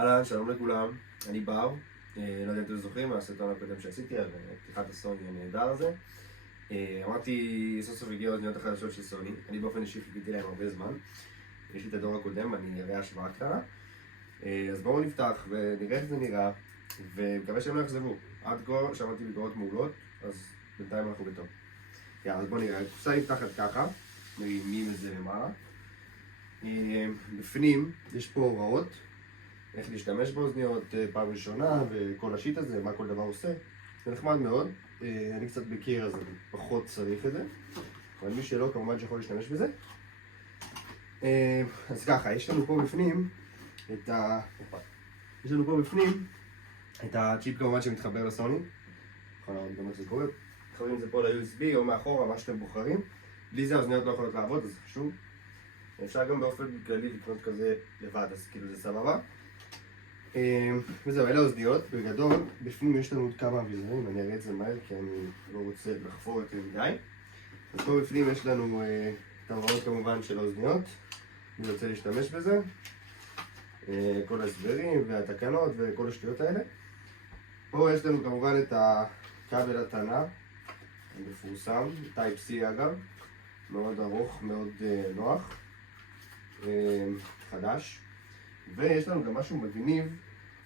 אהלן, שלום לכולם, אני בר, לא יודע אם אתם זוכרים מהסרטון הקודם שעשיתי על פתיחת הסוני הנהדר הזה. אמרתי, סוף סוף הגיעו האוזניות החדשות של סוני, אני באופן אישי חיכיתי להם הרבה זמן. יש לי את הדור הקודם, אני אראה השוואה קטנה. אז בואו נפתח ונראה איך זה נראה, ומקווה שהם לא יחזבו. עד כה שמעתי ביקורות מעולות, אז בינתיים אנחנו בטוב. אז בואו נראה, הקופסה נפתחת ככה, מרימים את זה למעלה. בפנים יש פה הוראות. איך להשתמש באוזניות פעם ראשונה וכל השיט הזה, מה כל דבר עושה. זה נחמד מאוד, אני קצת מכיר אז אני פחות צריך את זה, אבל מי שלא כמובן שיכול להשתמש בזה. אז ככה, יש לנו פה בפנים את הצ'יפ כמובן שמתחבר לסוני. יכול לראות גם איך זה קורה. מתחברים את זה פה ל-USB או מאחורה, מה שאתם בוחרים. בלי זה האוזניות לא יכולות לעבוד, אז זה חשוב. אפשר גם באופן כללי לקנות כזה לבד, אז כאילו זה סבבה. וזהו, אלה האוזניות. בגדול, בפנים יש לנו עוד כמה אביזרים, אני אראה את זה מהר כי אני לא רוצה לחפור יותר מדי. אז פה בפנים יש לנו את ההוראות כמובן של האוזניות, אני רוצה להשתמש בזה, כל ההסברים והתקנות וכל השטויות האלה. פה יש לנו כמובן את הכבל הטענה, המפורסם, Type-C אגב, מאוד ארוך, מאוד נוח, חדש. ויש לנו גם משהו מגניב,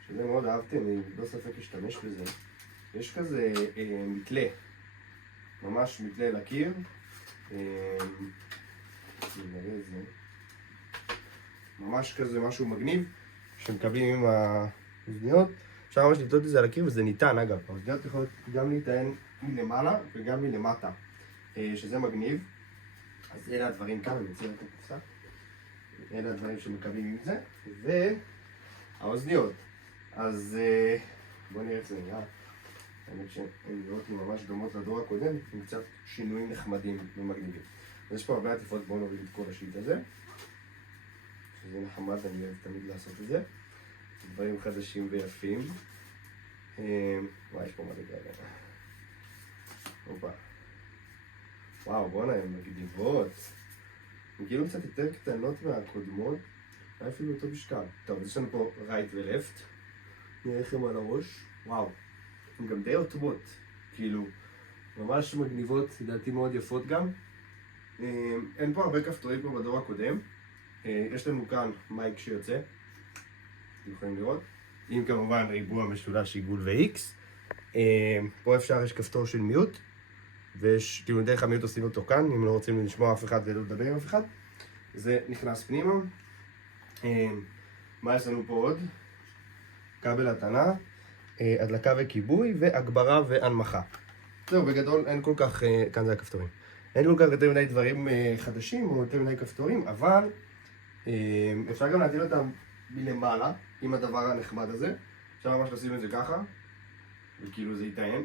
שזה מאוד אהבתי, אני לא ספק להשתמש בזה. יש כזה מתלה, ממש מתלה לקיר. נראה את זה. ממש כזה משהו מגניב, שמקבלים עם האוזניות. אפשר ממש לתלות את זה על הקיר וזה ניתן אגב. האוזניות יכולות גם להיטען מלמעלה וגם מלמטה, שזה מגניב. אז אלה הדברים כאן, אני אציע את הקופסה. אלה הדברים שמקבלים עם זה, והאוזניות. אז בואו נראה איך זה נראה. האמת שהן נראות לי ממש דומות לדור הקודם, עם קצת שינויים נחמדים ומגניבים. אז יש פה הרבה עטיפות, בואו נוריד את כל השיט הזה. שזה נחמד, אני אוהב תמיד לעשות את זה. דברים חדשים ויפים. וואי, יש פה מלא כאלה. הופה. וואו, בוא'נה, הן מגניבות. הן כאילו קצת יותר קטנות מהקודמות, אפילו אותו משקל. טוב, אז יש לנו פה right ו-left. נראה לכם על הראש. וואו. הן גם די אוטומות. כאילו, ממש מגניבות, לדעתי מאוד יפות גם. אין פה הרבה כפתורים פה בדור הקודם. יש לנו כאן מייק שיוצא. אתם יכולים לראות. עם כמובן ריבוע משולש עיגול ו-X. פה אפשר, יש כפתור של מיוט. ויש, כאילו דרך המיוט עושים אותו כאן, אם לא רוצים לשמוע אף אחד ולא לדבר עם אף אחד. זה נכנס פנימה. מה יש לנו פה עוד? כבל הטענה, הדלקה וכיבוי, והגברה והנמכה. זהו, בגדול אין כל כך, כאן זה הכפתורים. אין כל כך יותר מדי דברים חדשים או יותר מדי כפתורים, אבל אפשר גם להטיל אותם מלמעלה, עם הדבר הנחמד הזה. אפשר ממש לשים את זה ככה, וכאילו זה יטען.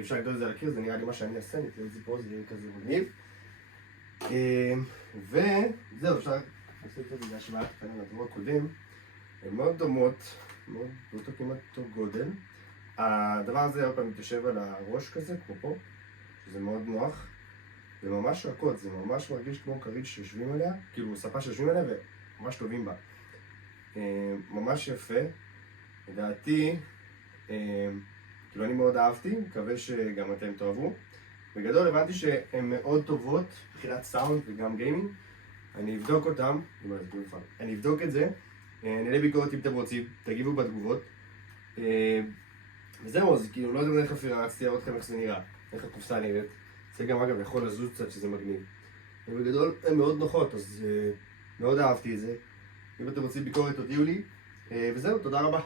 אפשר לתת את זה על הקיר, זה נראה לי מה שאני אעשה, נתן את זה פה, זה יהיה כזה מגניב. וזהו, אפשר לעשות את זה בהשוואה קטנה לדור הקודם. הן מאוד דומות, מאוד באותו כמעט אותו גודל. הדבר הזה עוד פעם מתיישב על הראש כזה, כמו פה, שזה מאוד נוח. זה ממש רכות, זה ממש מרגיש כמו כרית שיושבים עליה, כאילו ספה שיושבים עליה וממש טובים בה. ממש יפה, לדעתי, כאילו אני מאוד אהבתי, מקווה שגם אתם תאהבו. בגדול הבנתי שהן מאוד טובות מבחינת סאונד וגם גיימינג. אני אבדוק אותם, אני אבדוק את זה, נראה ביקורת אם אתם רוצים, תגיבו בתגובות. וזהו, אז כאילו לא יודע איך אפילו רציתי להראות לכם איך זה נראה, איך הקופסה נראית. זה גם אגב יכול לזוז קצת שזה מגניב. ובגדול הן מאוד נוחות, אז מאוד אהבתי את זה. אם אתם רוצים ביקורת תודיעו לי, וזהו, תודה רבה.